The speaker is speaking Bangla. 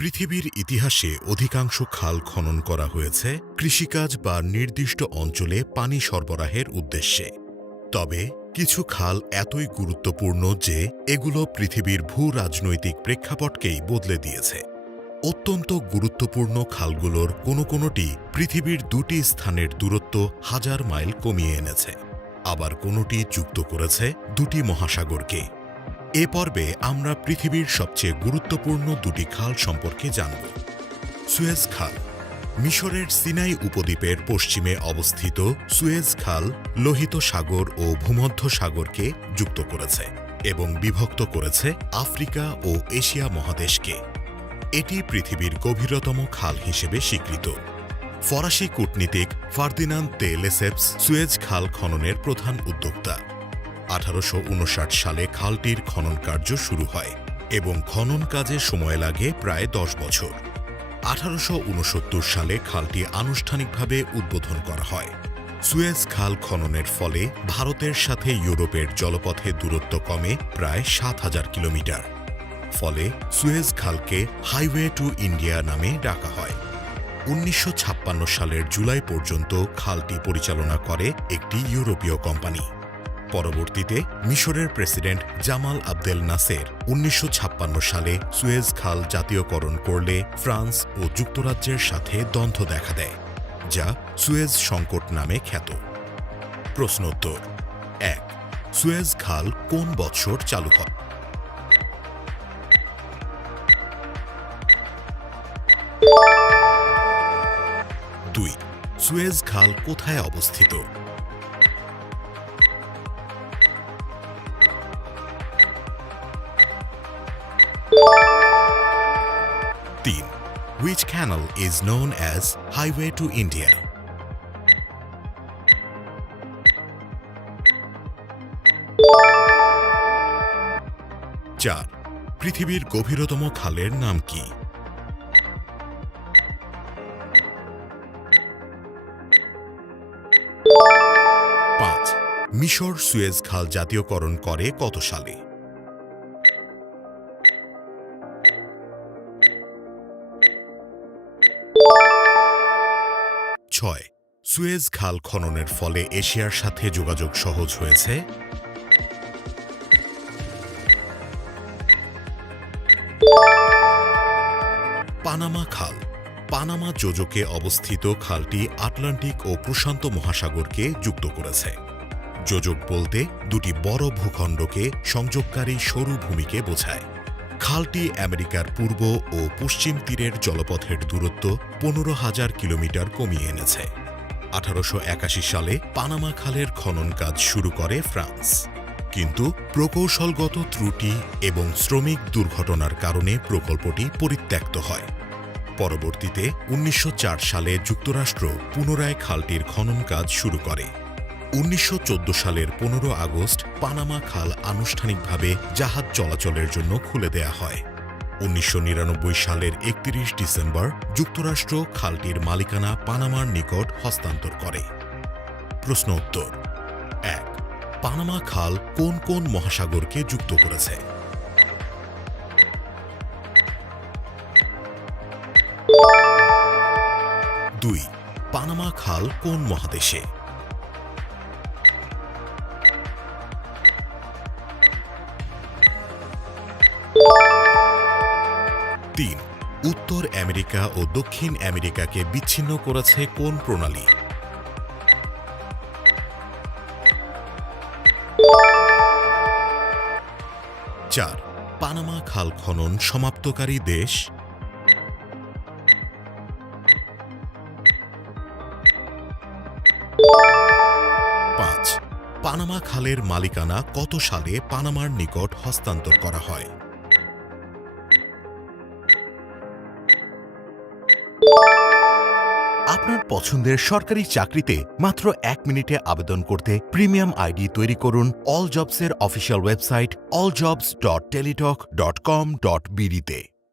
পৃথিবীর ইতিহাসে অধিকাংশ খাল খনন করা হয়েছে কৃষিকাজ বা নির্দিষ্ট অঞ্চলে পানি সরবরাহের উদ্দেশ্যে। তবে কিছু খাল এতই গুরুত্বপূর্ণ যে এগুলো পৃথিবীর ভূ-রাজনৈতিক প্রেক্ষাপটকেই বদলে দিয়েছে। অত্যন্ত গুরুত্বপূর্ণ খালগুলোর কোনোটি পৃথিবীর দুটি স্থানের দূরত্ব হাজার মাইল কমিয়ে এনেছে, আবার কোনোটি যুক্ত করেছে দুটি মহাসাগরকে। এ পর্বে আমরা পৃথিবীর সবচেয়ে গুরুত্বপূর্ণ দুটি খাল সম্পর্কে জানব। সুয়েজ খাল। মিশরের সিনাই উপদ্বীপের পশ্চিমে অবস্থিত সুয়েজ খাল লোহিত সাগর ও ভূমধ্য সাগরকে যুক্ত করেছে এবং বিভক্ত করেছে আফ্রিকা ও এশিয়া মহাদেশকে। এটি পৃথিবীর গভীরতম খাল হিসেবে স্বীকৃত। ফরাসি কূটনীতিক ফার্দিনান্দ দে লেসেপস সুয়েজ খাল খননের প্রধান উদ্যোক্তা। 1859 সালে খালটির খনন কার্য শুরু হয় এবং খনন কাজে সময় লাগে প্রায় 10 বছর। 1869 সালে খালটি আনুষ্ঠানিকভাবে উদ্বোধন করা হয়। সুয়েজ খাল খননের ফলে ভারতের সাথে ইউরোপের জলপথে দূরত্ব কমে প্রায় 7000 কিলোমিটার। ফলে সুয়েজ খালকে হাইওয়ে টু ইন্ডিয়া নামে ডাকা হয়। 1956 সালের জুলাই পর্যন্ত খালটি পরিচালনা করে একটি ইউরোপীয় কোম্পানি। পরবর্তীতে মিশরের প্রেসিডেন্ট জামাল আবদেল নাসের 1956 সালে সুয়েজ খাল জাতীয়করণ করলে ফ্রান্স ও যুক্তরাজ্যের সাথে দ্বন্দ্ব দেখা দেয়, যা সুয়েজ সংকট নামে খ্যাত। প্রশ্নোত্তর 1. সুয়েজ খাল কোন বৎসর চালু হয়? 2. সুয়েজ খাল কোথায় অবস্থিত? 3. Which canal is known as Highway to India? 4. পৃথিবীর গভীরতম খালের নাম কি? 5. মিশর সুয়েজ খাল জাতীয়করণ করে কত সালে? 6. সুয়েজ খাল খননের ফলে এশিয়ার সাথে যোগাযোগ সহজ হয়েছে? 7. পানামা খাল। পানামা যোজকে অবস্থিত খালটি আটলান্টিক ও প্রশান্ত মহাসাগরকে যুক্ত করেছে। যোজক বলতে দুটি বড় ভূখণ্ডকে সংযোগকারী সরু ভূমিকে বোঝায়। খালটি আমেরিকার পূর্ব ও পশ্চিম তীরের জলপথের দূরত্ব 15,000 কিলোমিটার কমিয়ে এনেছে। 1881 সালে পানামা খালের খনন কাজ শুরু করে ফ্রান্স, কিন্তু প্রকৌশলগত ত্রুটি এবং শ্রমিক দুর্ঘটনার কারণে প্রকল্পটি পরিত্যক্ত হয়। পরবর্তীতে 1904 সালে যুক্তরাষ্ট্র পুনরায় খালটির খনন কাজ শুরু করে। 1914 সালের 15 আগস্ট পানামা খাল আনুষ্ঠানিকভাবে জাহাজ চলাচলের জন্য খুলে দেয়া হয়। 1999 সালের 31 ডিসেম্বর যুক্তরাষ্ট্র খালটির মালিকানা পানামার নিকট হস্তান্তর করে। প্রশ্ন উত্তর 1. পানামা খাল কোন কোন মহাসাগরকে যুক্ত করেছে? 2. পানামা খাল কোন মহাদেশে? 3. উত্তর আমেরিকা ও দক্ষিণ আমেরিকাকে বিচ্ছিন্ন করেছে কোন প্রণালী? 4. পানামা খাল খনন সমাপ্তকারী দেশ? 5. পানামা খালের মালিকানা কত সালে পানামার নিকট হস্তান্তর করা হয়? আপনার পছন্দের সরকারি চাকরিতে মাত্র 1 মিনিটে আবেদন করতে প্রিমিয়াম আইডি তৈরি করুন অল জবসের অফিসিয়াল ওয়েবসাইট alljobs.teletalk.com.bd তে।